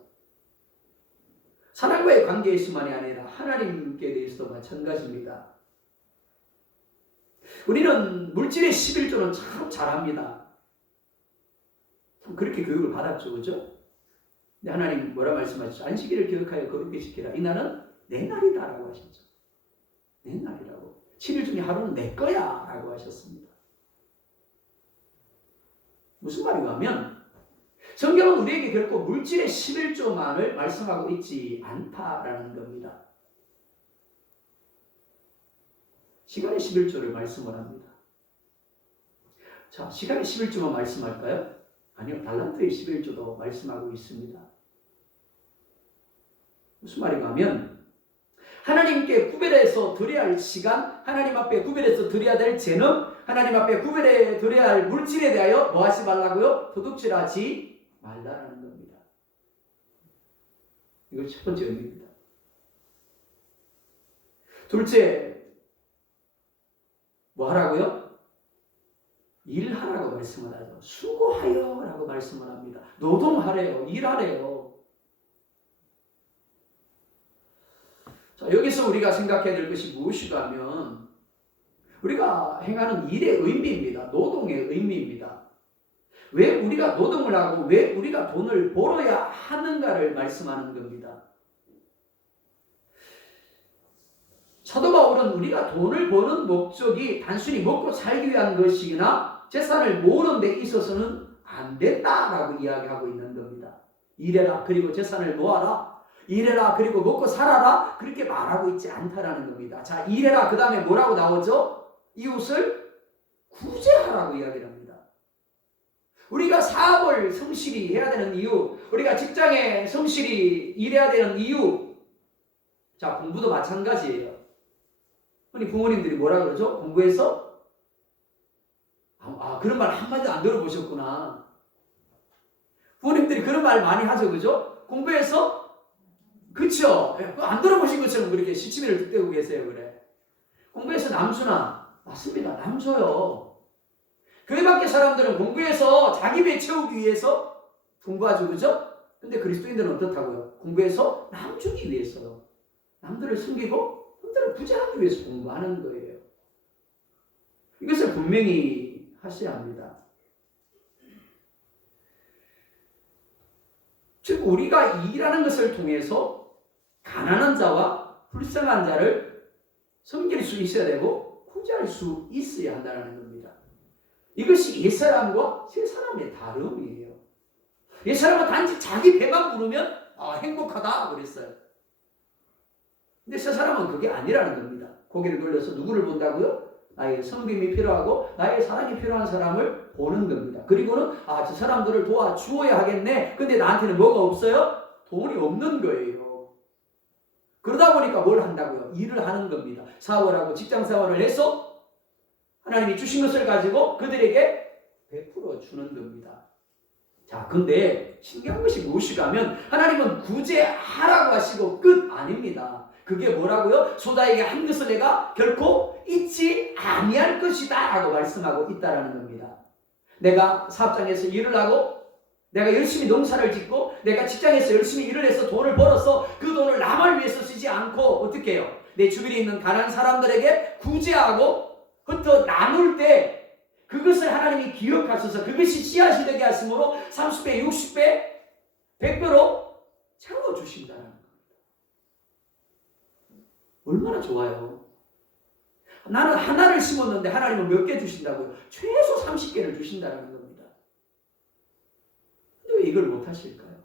사람과의 관계에서만이 아니라 하나님께 대해서도 마찬가지입니다. 우리는 물질의 11조는 참 잘합니다. 참 그렇게 교육을 받았죠. 그죠? 근데 하나님 뭐라 말씀하셨죠? 안식일을 기억하여 거룩히 지키라. 이 날은 내 날이다라고 하셨죠. 내 날이라고. 7일 중에 하루는 내 거야 라고 하셨습니다. 무슨 말인가 하면 성경은 우리에게 결코 물질의 11조만을 말씀하고 있지 않다라는 겁니다. 시간의 11조를 말씀을 합니다. 자, 시간의 11조만 말씀할까요? 아니요, 달란트의 11조도 말씀하고 있습니다. 무슨 말인가 하면 하나님께 구별해서 드려야 할 시간, 하나님 앞에 구별해서 드려야 될 재능, 하나님 앞에 구별해 드려야 할 물질에 대하여 뭐 하지 말라고요? 도둑질하지 말라라는 겁니다. 이거 첫 번째 의미입니다. 둘째, 뭐 하라고요? 일하라고 말씀을 하죠. 수고하여 라고 말씀을 합니다. 노동하래요. 일하래요. 자, 여기서 우리가 생각해야 될 것이 무엇이가 하면 우리가 행하는 일의 의미입니다. 노동의 의미입니다. 왜 우리가 노동을 하고 왜 우리가 돈을 벌어야 하는가를 말씀하는 겁니다. 사도 바울은 우리가 돈을 버는 목적이 단순히 먹고 살기 위한 것이나 재산을 모으는 데 있어서는 안 된다라고 이야기하고 있는 겁니다. 일해라 그리고 재산을 모아라. 일해라 그리고 먹고 살아라 그렇게 말하고 있지 않다라는 겁니다. 자, 일해라 그 다음에 뭐라고 나오죠? 이웃을 구제하라고 이야기를 합니다. 우리가 사업을 성실히 해야 되는 이유, 우리가 직장에 성실히 일해야 되는 이유, 자, 공부도 마찬가지예요. 우리 부모님들이 뭐라 그러죠? 공부해서 그런 말 한마디도 안 들어보셨구나. 부모님들이 그런 말 많이 하죠. 그죠? 공부해서 그쵸? 안 들어보신 것처럼 그렇게 시치미를 득대고 계세요. 그래. 공부해서 남수나 맞습니다. 남줘요. 교회 밖에 사람들은 공부해서 자기 배 채우기 위해서 공부하죠. 그죠? 근데 그리스도인들은 어떻다고요? 공부해서 남주기 위해서요. 남들을 숨기고 남들을 구제하기 위해서 공부하는 거예요. 이것을 분명히 하셔야 합니다. 즉 우리가 일하는 것을 통해서 가난한 자와 불쌍한 자를 섬길 수 있어야 되고 구제할 수 있어야 한다는 겁니다. 이것이 옛사람과 새사람의 다름이에요. 옛사람은 단지 자기 배만 부르면 행복하다 그랬어요. 근데 저 사람은 그게 아니라는 겁니다. 고개를 돌려서 누구를 본다고요? 나의 섬김이 필요하고 나의 사랑이 필요한 사람을 보는 겁니다. 그리고는 저 사람들을 도와주어야 하겠네. 근데 나한테는 뭐가 없어요? 돈이 없는 거예요. 그러다 보니까 뭘 한다고요? 일을 하는 겁니다. 사업을 직장 생활을 해서 하나님이 주신 것을 가지고 그들에게 베풀어 주는 겁니다. 자, 근데 신기한 것이 무엇이냐면 하나님은 구제하라고 하시고 끝 아닙니다. 그게 뭐라고요? 소다에게 한 것을 내가 결코 잊지 아니할 것이다 라고 말씀하고 있다라는 겁니다. 내가 사업장에서 일을 하고 내가 열심히 농사를 짓고 내가 직장에서 열심히 일을 해서 돈을 벌어서 그 돈을 남을 위해서 쓰지 않고 어떻게 해요? 내 주변에 있는 가난한 사람들에게 구제하고 흩어 나눌 때 그것을 하나님이 기억하셔서 그것이 씨앗이 되게 하심으로 30배, 60배, 100배로 채워주신다는 겁니다. 얼마나 좋아요. 나는 하나를 심었는데 하나님은 몇 개 주신다고요? 최소 30개를 주신다는 겁니다. 근데 왜 이걸 못 하실까요?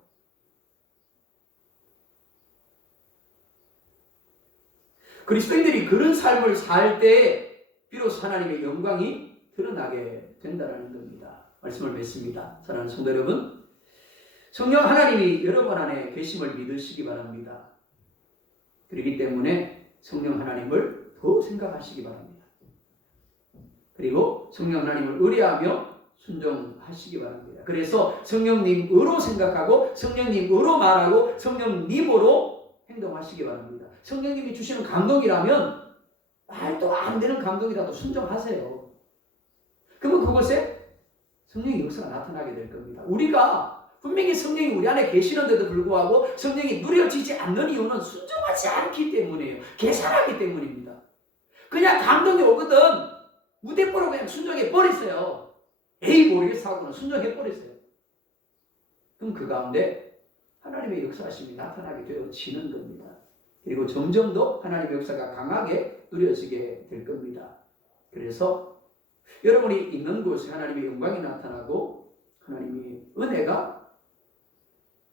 그리스도인들이 그런 삶을 살 때 비로소 하나님의 영광이 드러나게 된다는 겁니다. 말씀을 맺습니다. 사랑하는 성도 여러분, 성령 하나님이 여러분 안에 계심을 믿으시기 바랍니다. 그렇기 때문에 성령 하나님을 더 생각하시기 바랍니다. 그리고 성령 하나님을 의뢰하며 순종하시기 바랍니다. 그래서 성령님으로 생각하고 성령님으로 말하고 성령님으로 행동하시기 바랍니다. 성령님이 주시는 감동이라면 말도 안 되는 감동이라도 순종하세요. 그러면 그곳에 성령의 역사가 나타나게 될 겁니다. 우리가 분명히 성령이 우리 안에 계시는데도 불구하고 성령이 누려지지 않는 이유는 순종하지 않기 때문이에요. 계산하기 때문입니다. 그냥 감동이 오거든 무대뽀로 그냥 순종해 버리세요. 에이 모르겠어 하고는 순종해 버리세요. 그럼 그 가운데 하나님의 역사심이 나타나게 되어지는 겁니다. 그리고 점점 더 하나님의 역사가 강하게 누려지게 될 겁니다. 그래서 여러분이 있는 곳에 하나님의 영광이 나타나고 하나님의 은혜가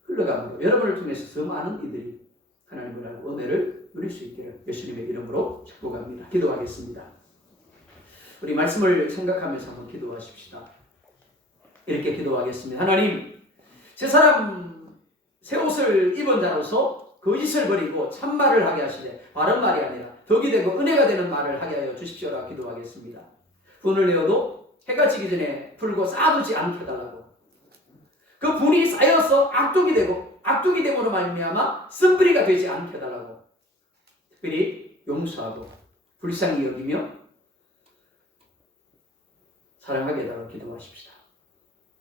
흘러갑니다. 여러분을 통해서 더 많은 이들이 하나님을 알고 은혜를 누릴 수 있기를 예수님의 이름으로 축복합니다. 기도하겠습니다. 우리 말씀을 생각하면서 한번 기도하십시다. 이렇게 기도하겠습니다. 하나님, 새 사람 새 옷을 입은 자로서 거짓을 버리고 참말을 하게 하시되 바른 말이 아니라 덕이 되고 은혜가 되는 말을 하게 하여 주십시오라 기도하겠습니다. 분을 내어도 해가 지기 전에 풀고 쌓아두지 않게 해달라고. 그 분이 쌓여서 악독이 되고 악독이 됨으로 말미암아 쓴뿌리가 되지 않게 해달라고. 특별히 용서하고 불쌍히 여기며 사랑하게 해달라고 기도하십시다.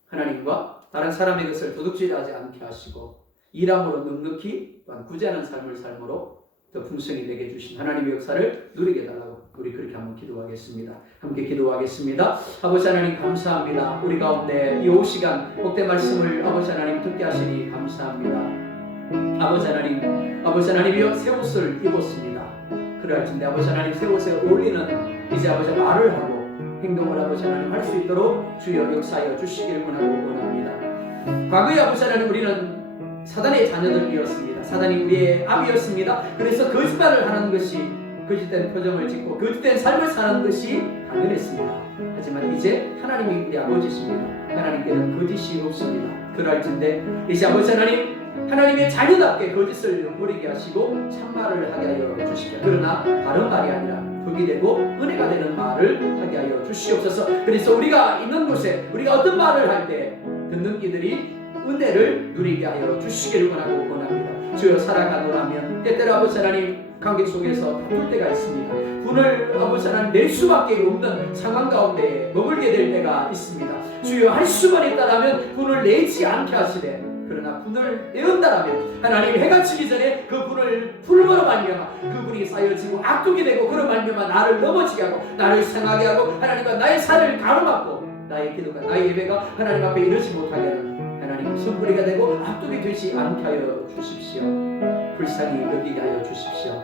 하나님과 다른 사람의 것을 도둑질하지 않게 하시고 일함으로 넉넉히 또한 구제하는 삶을 삶으로 더 풍성히 되게 해주신 하나님의 역사를 누리게 해달라고 우리 그렇게 한번 기도하겠습니다. 함께 기도하겠습니다. 아버지 하나님 감사합니다. 우리 가운데 이 오후 시간 복된 말씀을 아버지 하나님 듣게 하시니 감사합니다. 아버지 하나님이여 새 옷을 입었습니다. 그러할진대 아버지 하나님 새 옷에 어울리는 이제 아버지 말을 하고 행동을 아버지 하나님 할 수 있도록 주여 역사하여 주시길 원합니다. 과거에 아버지 하나님 우리는 사단의 자녀들이었습니다. 사단이 우리의 압이었습니다. 그래서 거짓말을 하는 것이 거짓된 표정을 짓고 거짓된 삶을 사는 것이 당연했습니다. 하지만 이제 하나님이 우리 아버지십니다. 하나님께는 거짓이 없습니다. 그럴진데 이제 아버지 하나님 하나님의 자녀답게 거짓을 버리게 하시고 참말을 하게 하여 주시옵소서. 그러나 바른 말이 아니라 덕이 되고 은혜가 되는 말을 하게 하여 주시옵소서. 그래서 우리가 있는 곳에 우리가 어떤 말을 할 때 듣는 이들이 은혜를 누리게 하여 주시기를 원합니다. 주여 살아가노라면 때때로 아버지 하나님 관계 속에서 다툴 때가 있습니다. 분을 아버지 하나님 낼 수밖에 없는 상황 가운데 머물게 될 때가 있습니다. 주여 할 수만 있다라면 분을 내지 않게 하시되 그러나 분을 내었다라면 하나님 해가 지기 전에 그 분을 풀므로 말미암아 그 분이 쌓여지고 악독이 되고 그런 말미암아 나를 넘어지게 하고 나를 상하게 하고 하나님과 나의 살을 가로막고 나의 기도가 나의 예배가 하나님 앞에 이르지 못하게 하는 하나님 손뿌리가 되고 악독이 되지 않게 하여 주십시오. 불쌍히 여기게 하여 주십시오.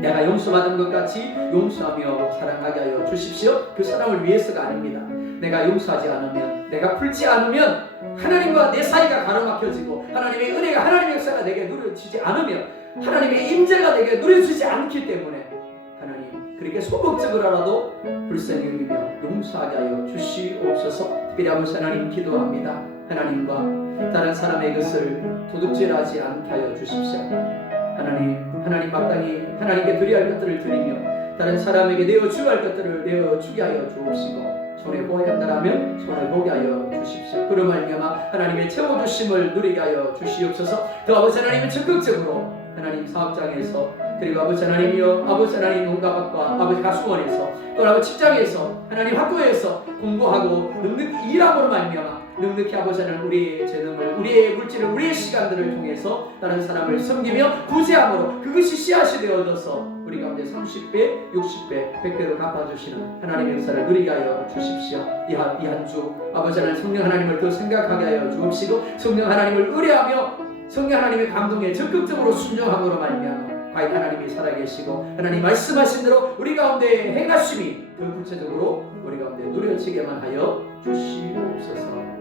내가 용서받은 것 같이 용서하며 사랑하게 하여 주십시오. 그 사람을 위해서가 아닙니다. 내가 용서하지 않으면 내가 풀지 않으면 하나님과 내 사이가 가로막혀지고 하나님의 은혜가 하나님의 역사가 내게 누려지지 않으면 하나님의 임재가 내게 누려지지 않기 때문에 하나님 그렇게 소극적으로라도 불쌍히 여기며 용서하게 하여 주시옵소서. 특별히 아버지 하나님 기도합니다. 하나님과 다른 사람의 것을 도둑질하지 않게 하여 주십시오. 하나님 마땅히 하나님께 드려야 할 것들을 드리며 다른 사람에게 내어주어야 할 것들을 내어주게 하여 주옵시고 손해보아야 한다면 손해보게 하여 주십시오. 그로 말미암아 하나님의 채워주심을 누리게 하여 주시옵소서. 또 아버지 하나님은 적극적으로 하나님 사업장에서 그리고 아버지 하나님이여 아버지 하나님 농가밭과 아버지 가수원에서 또 아버지 직장에서 하나님 학교에서 공부하고 넉넉히 일함으로 말미암아 넉넉히 아버지 하나님 우리의 재능을 우리의 물질을 우리의 시간들을 통해서 다른 사람을 섬기며 구제함으로 그것이 씨앗이 되어져서 우리 가운데 30배, 60배, 100배로 갚아주시는 하나님의 역사를 누리게 하여 주십시오. 이 한 주 아버지 하나님 성령 하나님을 더 생각하게 하여 주옵시고 성령 하나님을 의뢰하며 성령 하나님의 감동에 적극적으로 순종함으로 말미암아 과연 하나님이 살아계시고 하나님 말씀하신 대로 우리 가운데 행하심이 더 구체적으로 우리 가운데 누려지게만 하여 주시옵소서.